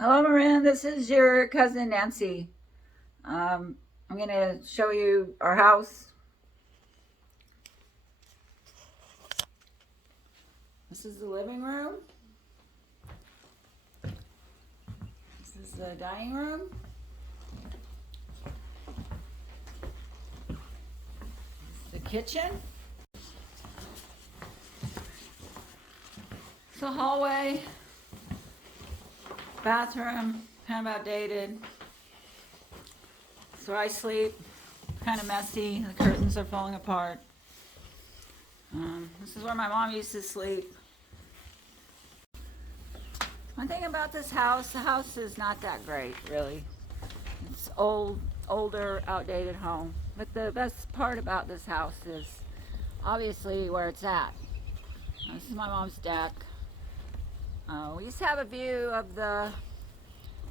Hello, Marin. This is your cousin Nancy. I'm going to show you our house. This is the living room. This is the dining room. This is the kitchen. It's a hallway. Bathroom, kind of outdated. So I sleep, kind of messy. The curtains are falling apart. This is where my mom used to sleep. One thing about this house, the house is not that great, really. It's older, outdated home. But the best part about this house is obviously where it's at. This is my mom's deck. We used to have a view of the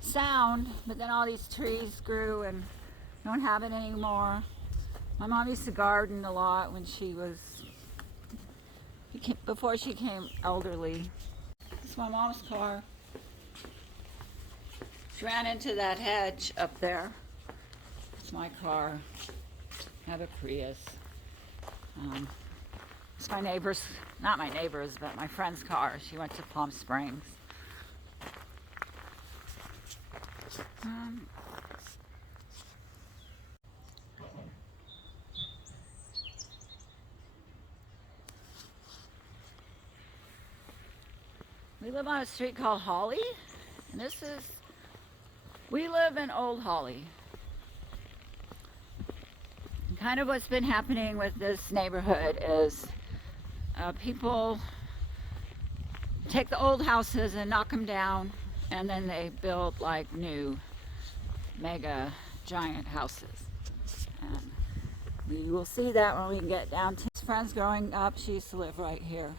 sound, but then all these trees grew and don't have it anymore. My mom used to garden a lot when before she became elderly. This is my mom's car. She ran into that hedge up there. It's my car. I have a Prius. It's my neighbor's, not my neighbor's, but my friend's car. She went to Palm Springs. We live on a street called Holly, and we live in Old Holly. And kind of what's been happening with this neighborhood is people take the old houses and knock them down, and then they build like new mega giant houses. And we will see that when we get down to his friends growing up. She used to live right here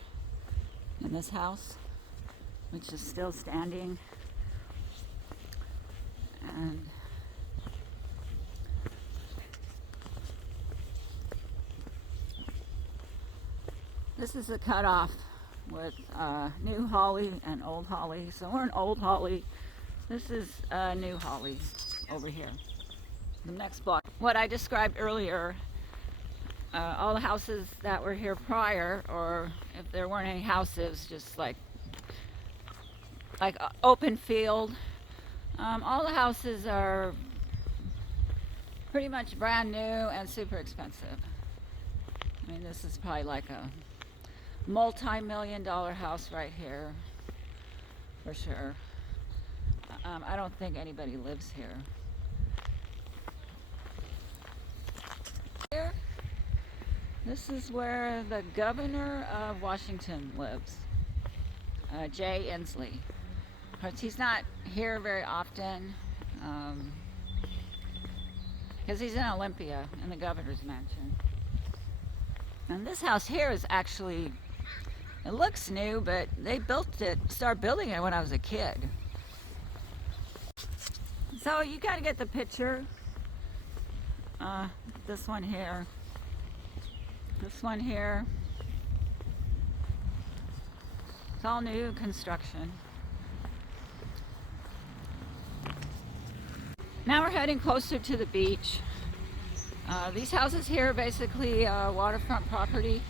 in this house, which is still standing. And this is the cutoff with New Holly and Old Holly. So we're in Old Holly. This is New Holly over here, the next block. What I described earlier, all the houses that were here prior, or if there weren't any houses, just like open field. All the houses are pretty much brand new and super expensive. I mean, this is probably like a multi-million-dollar house right here, for sure. I don't think anybody lives here. Here, this is where the governor of Washington lives, Jay Inslee. But he's not here very often because he's in Olympia in the governor's mansion. And this house here is actually, it looks new, but they started building it when I was a kid. So you gotta get the picture. This one here. This one here. It's all new construction. Now we're heading closer to the beach. These houses here are basically waterfront property.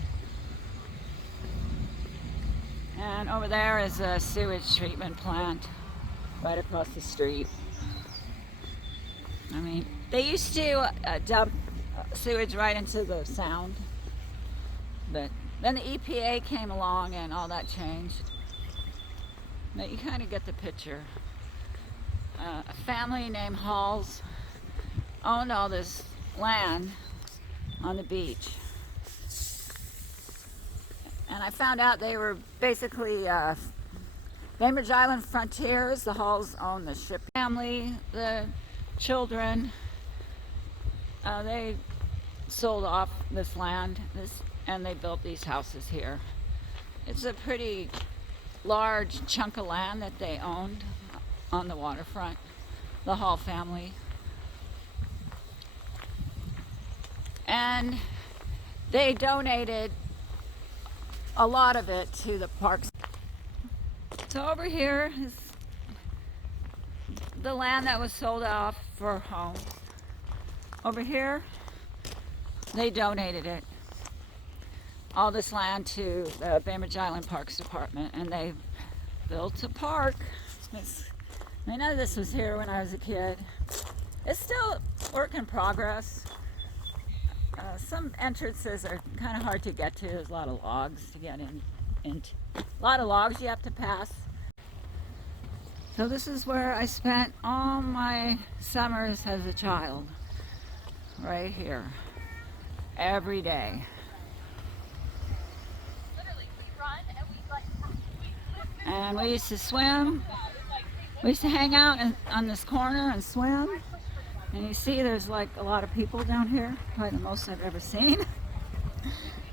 And over there is a sewage treatment plant right across the street. I mean, they used to dump sewage right into the sound, but then the EPA came along and all that changed. But you kind of get the picture. A family named Halls owned all this land on the beach. And I found out they were basically Bainbridge Island frontiers. The Halls owned the ship family, the children. They sold off this land and they built these houses here. It's a pretty large chunk of land that they owned on the waterfront, the Hall family. And they donated a lot of it to the parks. So over here is the land that was sold off for homes. Over here, they donated it. All this land to the Bainbridge Island Parks Department, and they built a park. I know this was here when I was a kid. It's still a work in progress. Some entrances are kind of hard to get to. There's a lot of logs to get in. A lot of logs you have to pass. So this is where I spent all my summers as a child. Right here. Every day. And we used to swim. We used to hang out on this corner and swim. And you see there's like a lot of people down here. Probably the most I've ever seen.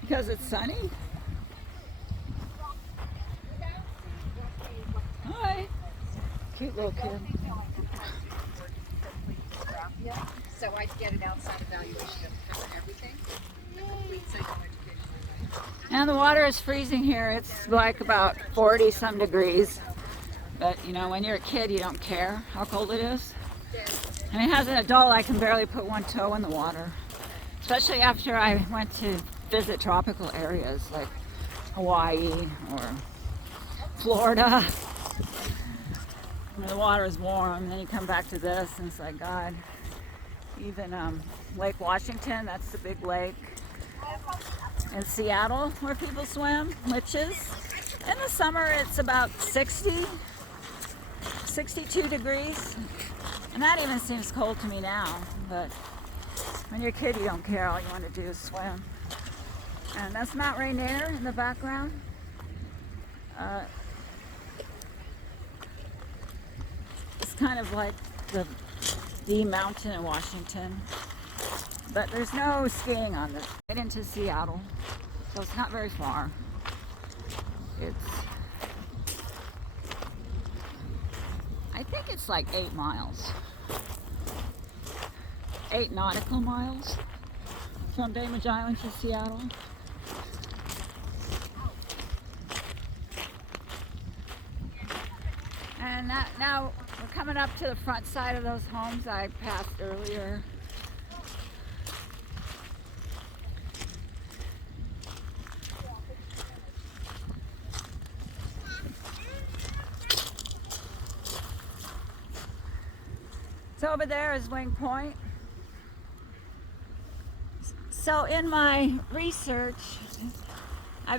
Because it's sunny. Hi. Cute little kid. So I get an outside evaluation of everything. And the water is freezing here. It's like about 40 some degrees. But you know, when you're a kid, you don't care how cold it is. I mean, as an adult, I can barely put one toe in the water. Especially after I went to visit tropical areas like Hawaii or Florida. Where the water is warm, and then you come back to this, and it's like, God. Even Lake Washington, that's the big lake in Seattle where people swim, which is, in the summer it's about 62 degrees. And that even seems cold to me now, but when you're a kid you don't care, all you want to do is swim. And that's Mount Rainier in the background. It's kind of like the mountain in Washington, but there's no skiing on this. Get into Seattle, so it's not very far. I think it's like 8 miles, 8 nautical miles from Bainbridge Island to Seattle. And now we're coming up to the front side of those homes I passed earlier. So over there is Wing Point. So in my research, a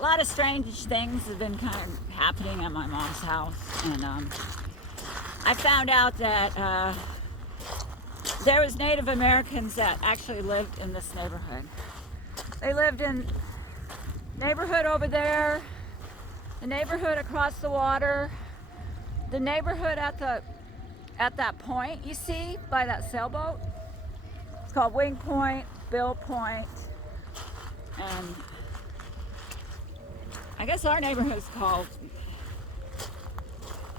lot of strange things have been kind of happening at my mom's house, and I found out that there was Native Americans that actually lived in this neighborhood. They lived in neighborhood over there, the neighborhood across the water, the neighborhood at that point you see by that sailboat. It's called Wing Point, Bill Point, and I guess our neighborhood is called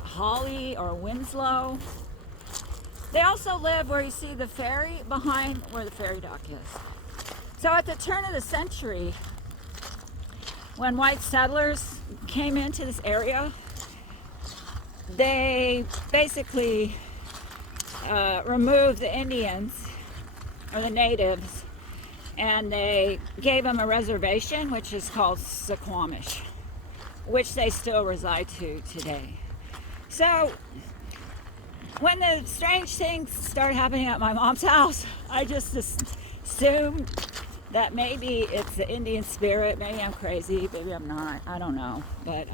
Holly or Winslow. They also live where you see the ferry, behind where the ferry dock is. So at the turn of the century, when white settlers came into this area, they basically removed the Indians or the natives, and they gave them a reservation, which is called Suquamish, which they still reside to today. So when the strange things started happening at my mom's house, I just assumed that maybe it's the Indian spirit. Maybe I'm crazy, maybe I'm not, I don't know. But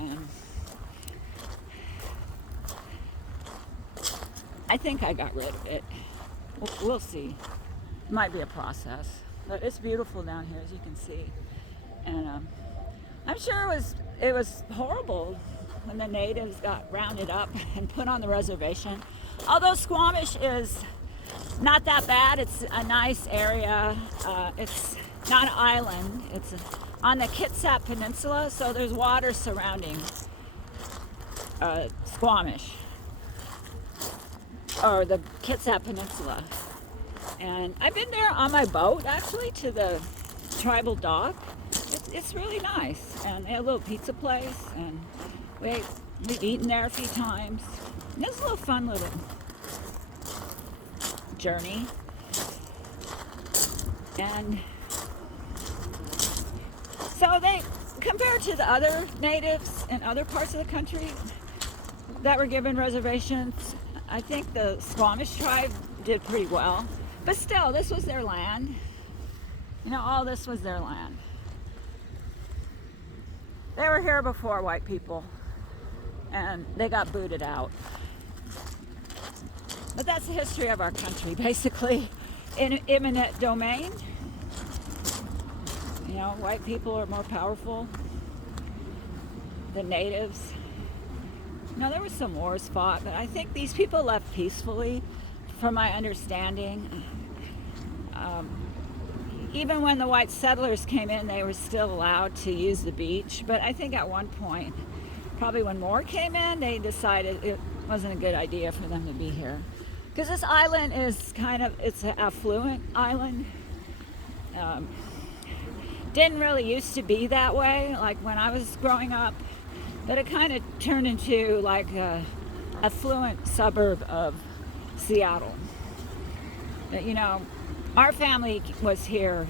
I think I got rid of it. We'll see. It might be a process, but it's beautiful down here, as you can see. And I'm sure it was horrible when the natives got rounded up and put on the reservation. Although Squamish is not that bad, it's a nice area. It's not an island. It's on the Kitsap Peninsula, so there's water surrounding Squamish, or the Kitsap Peninsula. And I've been there on my boat, actually, to the tribal dock. It's really nice, and they have a little pizza place, and we ate We've eaten there a few times. It's a little fun little journey. And so they, compared to the other natives in other parts of the country that were given reservations, I think the Squamish tribe did pretty well. But still, this was their land. You know, all this was their land. They were here before white people, and they got booted out. But that's the history of our country, basically, in eminent domain. You know, white people are more powerful than natives. Now, there was some wars fought, but I think these people left peacefully, from my understanding. Even when the white settlers came in, they were still allowed to use the beach. But I think at one point, probably when more came in, they decided it wasn't a good idea for them to be here. Because this island is it's an affluent island. Didn't really used to be that way, like when I was growing up. But it kind of turned into like a affluent suburb of Seattle. You know, our family was here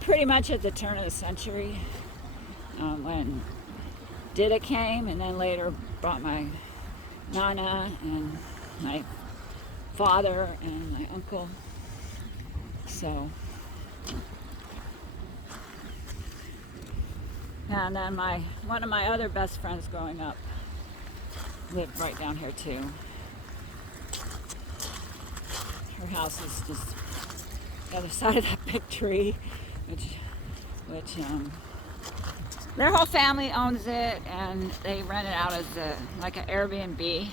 pretty much at the turn of the century, when Dida came, and then later brought my Nana and my father and my uncle. So, and then one of my other best friends growing up lived right down here too. Her house is just the other side of that big tree, which their whole family owns it, and they rent it out as like an Airbnb.